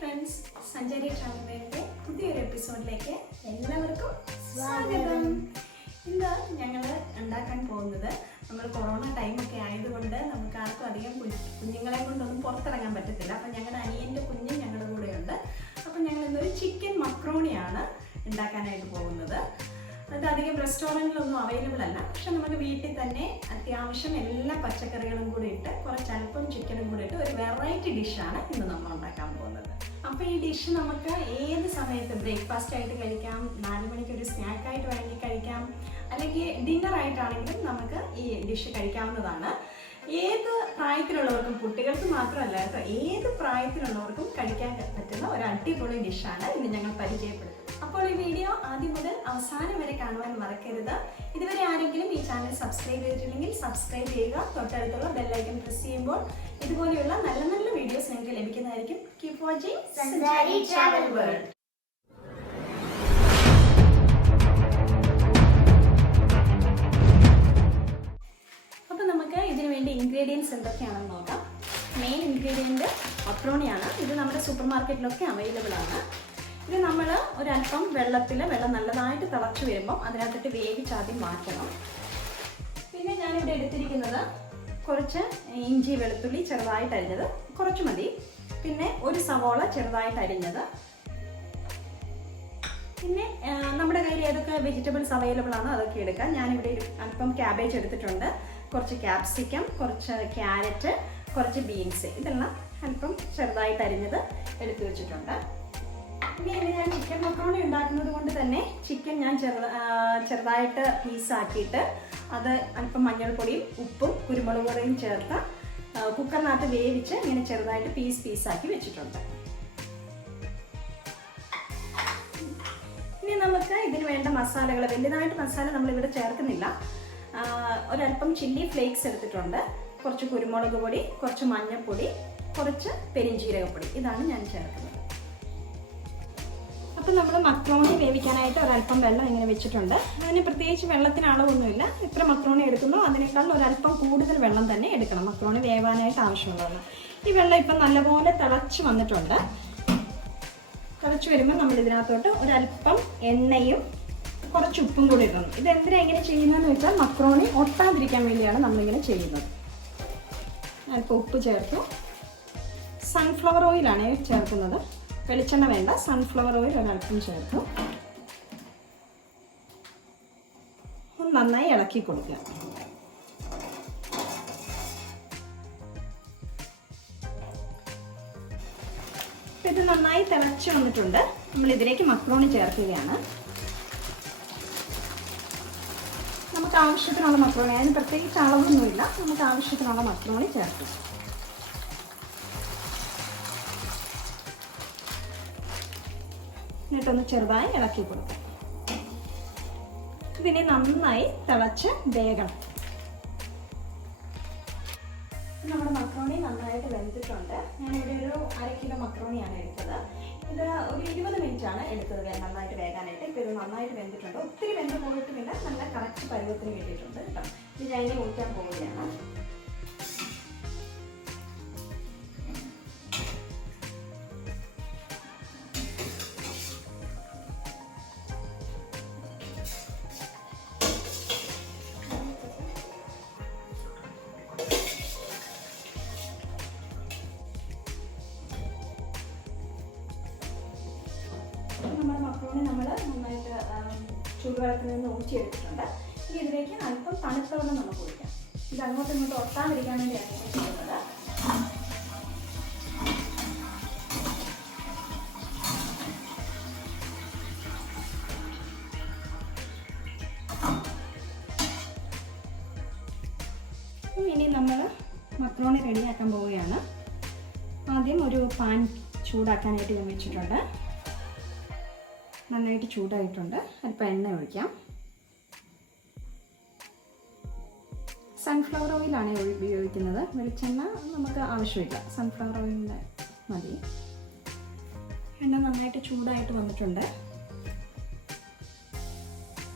Friends, സഞ്ചാരി ട്രാവലിൻ്റെ പുതിയൊരു എപ്പിസോഡിലേക്ക് എല്ലാവർക്കും സ്വാഗതം. ഇന്ന് ഞങ്ങൾ ഉണ്ടാക്കാൻ പോകുന്നത്, നമ്മൾ കൊറോണ ടൈമൊക്കെ ആയതുകൊണ്ട് നമുക്ക് ആർക്കും അധികം കുഞ്ഞുങ്ങളെ കൊണ്ടൊന്നും പുറത്തിറങ്ങാൻ പറ്റത്തില്ല. അപ്പം ഞങ്ങളുടെ അനിയൻ്റെ കുഞ്ഞും ഞങ്ങളുടെ കൂടെയുണ്ട്. അപ്പം ഞങ്ങൾ ഇന്നൊരു ചിക്കൻ മക്രോണിയാണ് ഉണ്ടാക്കാനായിട്ട് പോകുന്നത്. അത് അധികം റെസ്റ്റോറൻറ്റിലൊന്നും അവൈലബിൾ അല്ല, പക്ഷെ നമുക്ക് വീട്ടിൽ തന്നെ അത്യാവശ്യം എല്ലാ പച്ചക്കറികളും കൂടി ഇട്ട് കുറച്ച് അല്പം ചിക്കനും കൂടി ഇട്ട് ഒരു വെറൈറ്റി ഡിഷാണ് ഇന്ന് നമ്മൾ ഉണ്ടാക്കാൻ പോകുന്നത്. അപ്പോൾ ഈ ഡിഷ് നമുക്ക് ഏത് സമയത്ത് ബ്രേക്ക്ഫാസ്റ്റ് ആയിട്ട് കഴിക്കാം, 4 മണിക്ക് ഒരു സ്നാക്കായിട്ട് വേണമെങ്കിൽ കഴിക്കാം, അല്ലെങ്കിൽ ഡിന്നറായിട്ടാണെങ്കിലും നമുക്ക് ഈ ഡിഷ് കഴിക്കാവുന്നതാണ്. ഏത് പ്രായത്തിലുള്ളവർക്കും, കുട്ടികൾക്ക് മാത്രമല്ല കേട്ടോ, ഏത് പ്രായത്തിലുള്ളവർക്കും കഴിക്കാൻ പറ്റുന്ന ഒരു അടിപൊളി ഡിഷാണ് ഇന്ന് ഞങ്ങൾ പരിചയപ്പെടുത്തുന്നത്. അപ്പോൾ ഈ വീഡിയോ ആദ്യം മുതൽ അവസാനം വരെ കാണുവാൻ മറക്കരുത്. ഇതുവരെ ആരെങ്കിലും ഈ ചാനൽ സബ്സ്ക്രൈബ് ചെയ്തിട്ടില്ലെങ്കിൽ സബ്സ്ക്രൈബ് ചെയ്യുക. തൊട്ടടുത്തുള്ള ബെല്ലൈക്കൺ പ്രസ് ചെയ്യുമ്പോൾ ഇതുപോലെയുള്ള നല്ല നല്ല വീഡിയോസ് നിങ്ങൾക്ക് ലഭിക്കുന്നതായിരിക്കും. Keep watching Sanchari travel world. അപ്പോൾ നമുക്ക് ഇതിനു വേണ്ടി ഇൻഗ്രീഡിയൻസ് എന്തൊക്കെയാണെന്ന് നോക്കാം. മെയിൻ ഇൻഗ്രീഡിയൻറ്റ് മക്രോണിയാണ്. ഇത് നമ്മുടെ സൂപ്പർ മാർക്കറ്റിലൊക്കെ അവൈലബിൾ ആണ്. ഇത് നമ്മൾ ഒരല്പം വെള്ളം നല്ലതായിട്ട് തിളച്ച് വരുമ്പോൾ അതിനകത്തിട്ട് വേവിച്ച് ആദ്യം മാറ്റണം. പിന്നെ ഞാനിവിടെ എടുത്തിരിക്കുന്നത് കുറച്ച് ഇഞ്ചി വെളുത്തുള്ളി ചെറുതായിട്ട് അരിഞ്ഞത്, കുറച്ച് മതി. പിന്നെ ഒരു സവോള ചെറുതായിട്ട് അരിഞ്ഞത്. പിന്നെ നമ്മുടെ കയ്യിൽ ഏതൊക്കെ വെജിറ്റബിൾസ് അവൈലബിൾ ആണോ അതൊക്കെ എടുക്കാം. ഞാനിവിടെ അല്പം ക്യാബേജ് എടുത്തിട്ടുണ്ട്, കുറച്ച് ക്യാപ്സിക്കം, കുറച്ച് ക്യാരറ്റ്, കുറച്ച് ബീൻസ്, ഇതെല്ലാം അല്പം ചെറുതായിട്ട് അരിഞ്ഞത് എടുത്തു വെച്ചിട്ടുണ്ട്. ഇനി ഞാൻ ചിക്കൻ മക്രോണി ഉണ്ടാക്കുന്നത് കൊണ്ട് തന്നെ ചിക്കൻ ഞാൻ ചെറുതായിട്ട് പീസാക്കിയിട്ട് അത് അല്പം മഞ്ഞൾപ്പൊടിയും ഉപ്പും കുരുമുളക് പൊടിയും ചേർത്ത് കുക്കറിനകത്ത് വേവിച്ച് ഇങ്ങനെ ചെറുതായിട്ട് പീസാക്കി വെച്ചിട്ടുണ്ട്. ഇനി നമുക്ക് ഇതിന് വേണ്ട മസാലകൾ, വലുതായിട്ട് മസാല നമ്മളിവിടെ ചേർക്കുന്നില്ല. ഒരല്പം ചില്ലി ഫ്ലേക്സ് എടുത്തിട്ടുണ്ട്, കുറച്ച് കുരുമുളക് പൊടി, കുറച്ച് മഞ്ഞൾപ്പൊടി, കുറച്ച് പെരിഞ്ജീരകപ്പൊടി, ഇതാണ് ഞാൻ ചേർക്കുന്നത്. അപ്പോൾ നമ്മൾ മക്രോണി വേവിക്കാനായിട്ട് ഒരല്പം വെള്ളം ഇങ്ങനെ വെച്ചിട്ടുണ്ട്. അതിന് പ്രത്യേകിച്ച് വെള്ളത്തിന് അളവൊന്നുമില്ല. എത്ര മക്രോണി എടുക്കുന്നോ അതിനേക്കാൾ ഒരല്പം കൂടുതൽ വെള്ളം തന്നെ എടുക്കണം മക്രോണി വേവാനായിട്ട് ആവശ്യമുള്ളതാണ്. ഈ വെള്ളം ഇപ്പം നല്ലപോലെ തിളച്ച് വന്നിട്ടുണ്ട്. തിളച്ച് വരുമ്പോൾ നമ്മൾ ഇതിനകത്തോട്ട് ഒരല്പം എണ്ണയും കുറച്ച് ഉപ്പും കൂടി ഇടണം. ഇതെന്തിനാണ് ഇങ്ങനെ ചെയ്യുന്നതെന്ന് വെച്ചാൽ മക്രോണി ഒട്ടാതിരിക്കാൻ വേണ്ടിയാണ് നമ്മളിങ്ങനെ ചെയ്യുന്നത്. അല്പം ഉപ്പ് ചേർത്തു. സൺഫ്ലവർ ഓയിലാണ് ചേർക്കുന്നത്, വെളിച്ചെണ്ണ വേണ്ട, സൺഫ്ലവർ ഓയിൽ ഒരല്പം ചേർത്തു. നന്നായി ഇളക്കി കൊടുക്കുക. ഇത് നന്നായി തിളച്ച് വന്നിട്ടുണ്ട്. നമ്മൾ ഇതിലേക്ക് മക്രോണി ചേർക്കുകയാണ്. നമുക്ക് ആവശ്യത്തിനുള്ള മക്രോണി, അതിന് പ്രത്യേകിച്ച് അളവൊന്നുമില്ല, നമുക്ക് ആവശ്യത്തിനുള്ള മക്രോണി ചേർക്കും. എന്നിട്ടൊന്ന് ചെറുതായി ഇളക്കി കൊടുക്കും. ഇതിനെ നന്നായി തിളച്ച് വേഗണം. നമ്മുടെ മക്രോണി നന്നായിട്ട് വെന്തിട്ടുണ്ട്. ഞാനിവിടെ ഒരു 1/2 കിലോ മക്രോണിയാണ് എടുത്തത്. ഇത് ഒരു 20 മിനിറ്റാണ് എടുത്തത് നന്നായിട്ട് വേകാനായിട്ട്. ഇപ്പോൾ ഇത് നന്നായിട്ട് വെന്തിട്ടുണ്ട്. ഒത്തിരി വെന്ത് പോയിട്ടുമില്ല, നല്ല കറക്റ്റ് പരുവത്തിന് കിട്ടിയിട്ടുണ്ട് കേട്ടോ. ഇത് ഞാൻ ഇനി ഊറ്റാൻ പോവുകയാണ്. നമ്മുടെ മക്രോണി നമ്മൾ നന്നായിട്ട് ചൂടുവെള്ളത്തിൽ നിന്ന് ഊറ്റിയെടുത്തിട്ടുണ്ട്. ഇനി ഇതിലേക്ക് അല്പം തണുത്ത വെള്ളം നമുക്ക് ഒഴിക്കാം. ഇത് അങ്ങോട്ടും ഇങ്ങോട്ടും ഒട്ടാതിരിക്കാൻ വേണ്ടിയാണ് ഇങ്ങനെ ചെയ്യുന്നത്. ഇനി നമ്മൾ മക്രോണി റെഡിയാക്കാൻ പോവുകയാണ്. ആദ്യം ഒരു പാൻ ചൂടാക്കാനായിട്ട് ഞാൻ വെച്ചിട്ടുണ്ട്. നന്നായിട്ട് ചൂടായിട്ടുണ്ട്. അല്പം എണ്ണ ഒഴിക്കാം. സൺഫ്ലവർ ഓയിലാണ് ഉപയോഗിക്കുന്നത്, വെളിച്ചെണ്ണ നമുക്ക് ആവശ്യമില്ല, സൺഫ്ലവർ ഓയിലിൻ്റെ മതി. എണ്ണ നന്നായിട്ട് ചൂടായിട്ട് വന്നിട്ടുണ്ട്.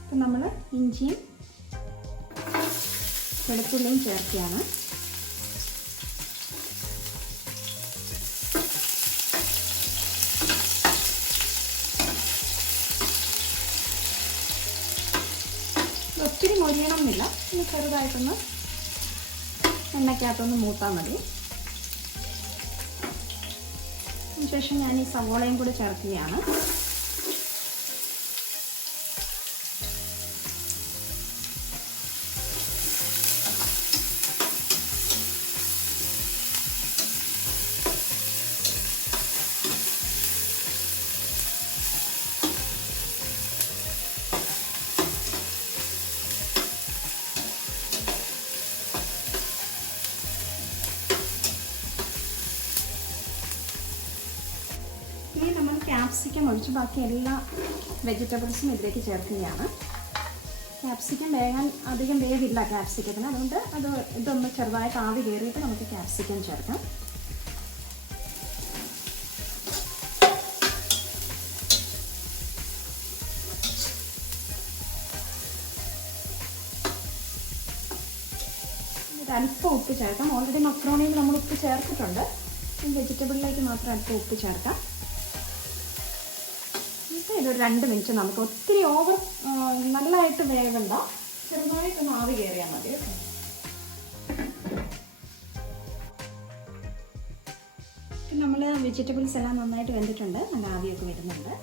അപ്പം നമ്മൾ ഇഞ്ചിയും വെളുത്തുള്ളിയും ചേർക്കുകയാണ്. ഒത്തിരി മൊരിയണം എന്നില്ല, ഇനി ചെറുതായിട്ടൊന്ന് എണ്ണയ്ക്കകത്തൊന്ന് മൂത്താൽ മതി. അതിനുശേഷം ഞാൻ ഈ സവോളയും കൂടി ചേർക്കുകയാണ്. ഇനി നമ്മൾ ക്യാപ്സിക്കം ഒഴിച്ച് ബാക്കി എല്ലാ വെജിറ്റബിൾസും ഇതിലേക്ക് ചേർക്കുകയാണ്. ക്യാപ്സിക്കം വേകാൻ അധികം വേവില്ല ക്യാപ്സിക്കത്തിന്, അതുകൊണ്ട് ഇതൊന്ന് ചെറുതായിട്ട് ആവി കയറിയിട്ട് നമുക്ക് ക്യാപ്സിക്കം ചേർക്കാം. അല്പം ഉപ്പ് ചേർക്കാം. ഓൾറെഡി മക്രോണിയിൽ നമ്മൾ ഉപ്പ് ചേർത്തിട്ടുണ്ട്. വെജിറ്റബിളിലേക്ക് മാത്രം അല്പം ഉപ്പ് ചേർക്കാം. ഇതൊരു 2 മിനിറ്റ് നമുക്ക് ഒത്തിരി നല്ലതായിട്ട് വേകണ്ട, ചെറുതായിട്ടൊന്ന് ആവി കയറിയാൽ മതി കേട്ടോ. നമ്മൾ വെജിറ്റബിൾസ് എല്ലാം നന്നായിട്ട് വെന്തിട്ടുണ്ട്, നല്ല ആവിയൊക്കെ വരുന്നുണ്ട്.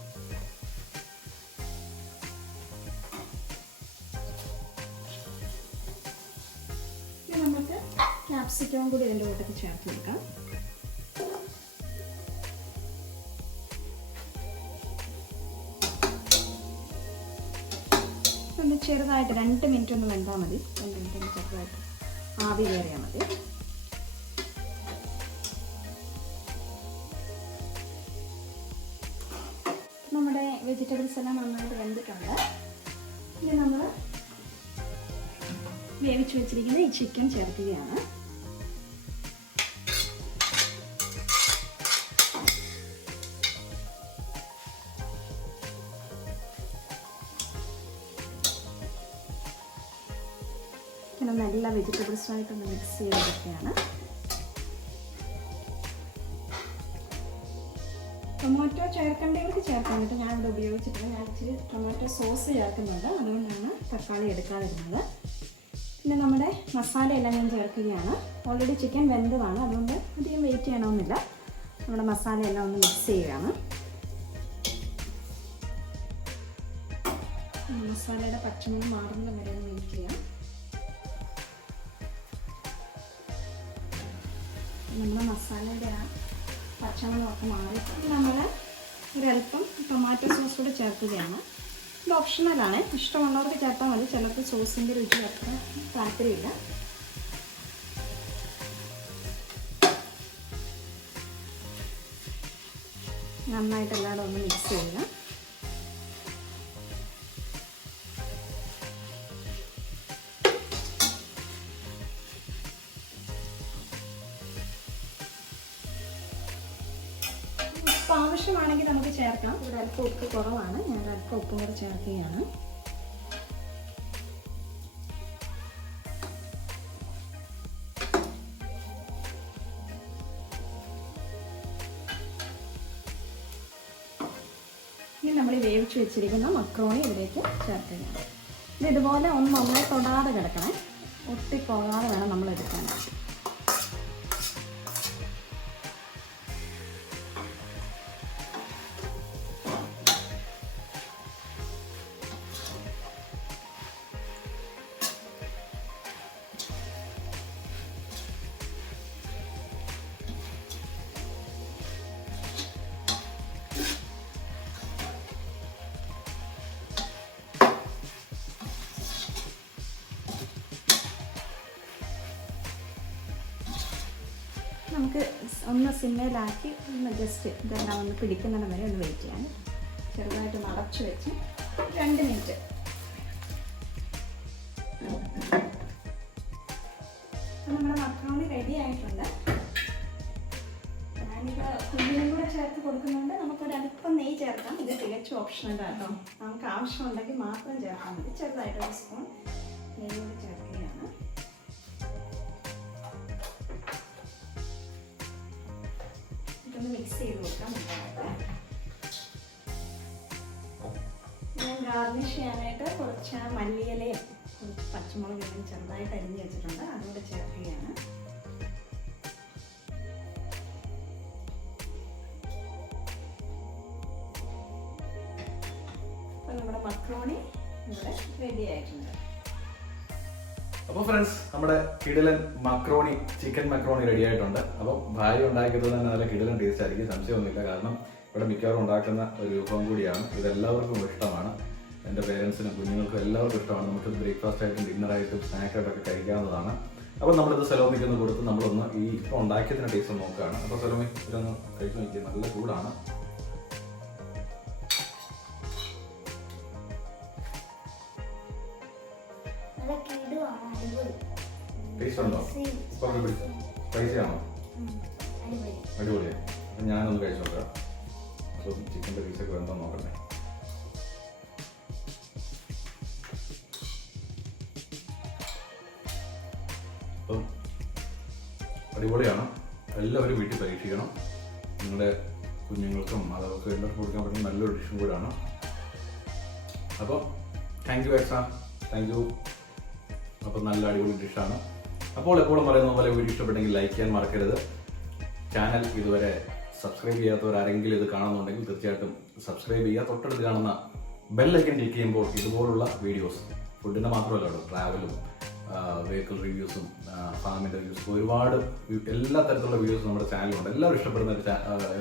ഇനി നമുക്ക് ക്യാപ്സിക്കവും കൂടി ഇതിൻ്റെ കൂട്ടത്തിൽ ചേർത്ത് കൊടുക്കാം. ഒന്ന് ചെറുതായിട്ട് 2 മിനിറ്റ് ഒന്ന് വെന്താൽ മതി. 2 മിനിറ്റ് ഒന്ന് ചെറുതായിട്ട് ആവി കയറിയാൽ മതി. നമ്മുടെ വെജിറ്റബിൾസ് എല്ലാം നന്നായിട്ട് വെന്തിട്ടുണ്ട്. ഇനി നമ്മൾ വേവിച്ച് വെച്ചിരിക്കുന്ന ഈ ചിക്കൻ ചേർക്കുകയാണ്. പിന്നെ നല്ല വെജിറ്റബിൾസുമായിട്ടൊന്ന് മിക്സ് ചെയ്തെടുക്കുകയാണ്. ടൊമാറ്റോ ചേർക്കേണ്ടവർക്ക് ചേർക്കാൻ കേട്ടോ, ഞാനിവിടെ ഉപയോഗിച്ചിട്ടില്ല. ഞാൻ ഇച്ചിരി ടൊമാറ്റോ സോസ് ചേർക്കുന്നുണ്ട്, അതുകൊണ്ടാണ് തക്കാളി എടുക്കാതിരുന്നത്. പിന്നെ നമ്മുടെ മസാലയെല്ലാം ഞാൻ ചേർക്കുകയാണ്. ഓൾറെഡി ചിക്കൻ വെന്തതാണ്, അതുകൊണ്ട് അധികം വെയിറ്റ് ചെയ്യണമെന്നില്ല. നമ്മുടെ മസാലയെല്ലാം ഒന്ന് മിക്സ് ചെയ്യുകയാണ്. മസാലയുടെ പച്ചമണം മാറുന്ന വരെ ഒന്ന് വെയിറ്റ് ചെയ്യാം. നമ്മുടെ മസാലയുടെ ആ പച്ചമണമൊക്കെ മാറിയിട്ട് നമ്മൾ ഒരല്പം ടൊമാറ്റോ സോസ് കൂടെ ചേർക്കുകയാണ്. ഇത് ഓപ്ഷണലാണ്, ഇഷ്ടമുള്ളവർക്ക് ചേർത്താൽ മതി. ചിലർക്ക് സോസിൻ്റെ രുചി അത്ര താല്പര്യമില്ല. നന്നായിട്ട് എല്ലാവരും ഒന്ന് മിക്സ് ചെയ്യുക. ഉപ്പ് ആവശ്യമാണെങ്കിൽ നമുക്ക് ചേർക്കാം. ഇവിടെ അല്പം ഉപ്പ് കുറവാണ്, ഞാൻ അല്പം ഉപ്പും കൂടെ ചേർക്കുകയാണ്. ഇനി നമ്മൾ വേവിച്ച് വെച്ചിരിക്കുന്ന മക്രോണി ഇതിലേക്ക് ചേർക്കുകയാണ്. ഇത് ഇതുപോലെ ഒന്ന് നന്നായി തൊടാതെ കിടക്കണേ, ഒട്ടിപ്പോകാതെ വേണം നമ്മൾ എടുക്കാനായിട്ട്. നമുക്ക് ഒന്ന് സിമ്മയിലാക്കി ഒന്ന് ജസ്റ്റ് ഇതെല്ലാം ഒന്ന് പിടിക്കുന്നത് വരെ ഒന്ന് വെയിറ്റ് ചെയ്യാൻ. ചെറുതായിട്ട് അടച്ചു വെച്ച് 2 മിനിറ്റ്. നമ്മുടെ മക്രോണി റെഡി ആയിട്ടുണ്ട്. ഞാനിത് കുഞ്ഞിനും കൂടെ ചേർത്ത് കൊടുക്കുന്നുണ്ട്. നമുക്കൊരല്പം നെയ്യ് ചേർക്കാം. ഇത് തികച്ചും ഓപ്ഷണലാണ് കേട്ടോ, നമുക്ക് ആവശ്യമുണ്ടെങ്കിൽ മാത്രം ചേർത്താൽ മതി. ചെറുതായിട്ട് 1 സ്പൂൺ നെയ്യ് കൂടി ചേർക്കുകയാണ്. ഇതൊന്ന് മിക്സ് ചെയ്ത് കൊടുക്കാം. ഞാൻ ഗാർണിഷ് ചെയ്യാനായിട്ട് കുറച്ച് മല്ലിയിലയും പച്ചമുളക് ഇങ്ങനെ ചെറുതായിട്ട് അരിഞ്ഞ് വെച്ചിട്ടുണ്ട്, അതുകൂടെ ചേർക്കുകയാണ്. അപ്പോൾ നമ്മുടെ മക്രോണി ഇവിടെ റെഡി ആയിട്ടുണ്ട്. അപ്പോൾ ഫ്രണ്ട്സ്, നമ്മുടെ കിടിലൻ മക്രോണി, ചിക്കൻ മക്രോണി റെഡി ആയിട്ടുണ്ട്. അപ്പം ഭാര്യ ഉണ്ടാക്കിയത് തന്നെ നല്ല കിടിലൻ ടേസ്റ്റ് ആയിരിക്കും, സംശയമൊന്നുമില്ല. കാരണം ഇവിടെ മിക്കവാറും ഉണ്ടാക്കുന്ന ഒരു വിഭവം കൂടിയാണ്. ഇതെല്ലാവർക്കും ഇഷ്ടമാണ്. എൻ്റെ പേരൻസിനും കുഞ്ഞുങ്ങൾക്കും എല്ലാവർക്കും ഇഷ്ടമാണ്. നമുക്ക് ബ്രേക്ക്ഫാസ്റ്റ് ആയിട്ടും ഡിന്നറായിട്ടും സ്നാക്കായിട്ടൊക്കെ കഴിക്കാവുന്നതാണ്. അപ്പോൾ നമ്മളിത് സലോമിക്കൊന്ന് കൊടുത്ത് നമ്മളൊന്ന് ഈ ഇപ്പോൾ ഉണ്ടാക്കിയതിൻ്റെ ടേസ്റ്റ് നോക്കുകയാണ്. അപ്പോൾ സലോമി ഇതൊന്ന് കഴിച്ച് നോക്കിയത് നല്ല ചൂടാണ്. ടേസ്റ്റ് ഉണ്ടോ? സ്പൈസി ആണോ? അടിപൊളിയാണ്. അപ്പം ഞാനൊന്ന് കഴിച്ചു നോക്കാം. അപ്പം ചിക്കൻ്റെ പീസൊക്കെ വേണ്ടോ നോക്കട്ടെ. അപ്പം അടിപൊളിയാണ്. എല്ലാവരും വീട്ടിൽ പരീക്ഷിക്കണം. നിങ്ങളുടെ കുഞ്ഞുങ്ങൾക്കും അതൊക്കെ എല്ലാവർക്കും കൊടുക്കാൻ പറ്റുന്ന നല്ലൊരു ഡിഷും കൂടാണ്. അപ്പം താങ്ക് യു എക്സാ, താങ്ക് യു. അപ്പം നല്ല അടിപൊളി ഡിഷാണ്. അപ്പോൾ എപ്പോഴും പറയുന്ന പോലെ വീഡിയോ ഇഷ്ടപ്പെട്ടെങ്കിൽ ലൈക്ക് ചെയ്യാൻ മറക്കരുത്. ചാനൽ ഇതുവരെ സബ്സ്ക്രൈബ് ചെയ്യാത്തവരാരെങ്കിലും ഇത് കാണുന്നുണ്ടെങ്കിൽ തീർച്ചയായിട്ടും സബ്സ്ക്രൈബ് ചെയ്യുക. തൊട്ടടുത്ത് കാണുന്ന ബെല്ലൈക്കൻ ക്ലിക്ക് ചെയ്യുമ്പോൾ ഇതുപോലുള്ള വീഡിയോസ്, ഫുഡിൻ്റെ മാത്രമല്ല കേട്ടോ, ട്രാവലും വെഹിക്കിൾ റിവ്യൂസും ഫാമിൻ്റെ റിവ്യൂസും ഒരുപാട് എല്ലാ തരത്തിലുള്ള വീഡിയോസും നമ്മുടെ ചാനലിലുണ്ട്. എല്ലാവരും ഇഷ്ടപ്പെടുന്ന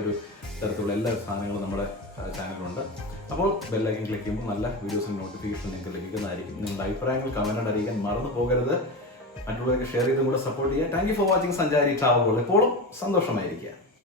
ഒരു തരത്തിലുള്ള എല്ലാ സാധനങ്ങളും നമ്മുടെ ചാനലിലുണ്ട്. അപ്പോൾ ബെല്ലൈക്കൻ ക്ലിക്ക് ചെയ്യുമ്പോൾ നല്ല വീഡിയോസിൻ്റെ നോട്ടിഫിക്കേഷൻ നിങ്ങൾക്ക് ലഭിക്കുന്നതായിരിക്കും. നിങ്ങളുടെ അഭിപ്രായങ്ങൾ കമൻറ്റായിട്ട് അറിയിക്കാൻ മറന്നു പോകരുത്. മറ്റുള്ളവർക്ക് ഷെയർ ചെയ്തും കൂടെ സപ്പോർട്ട് ചെയ്യുക. Thank you for watching Sanchari travel. എപ്പോഴും സന്തോഷമായിരിക്കുക.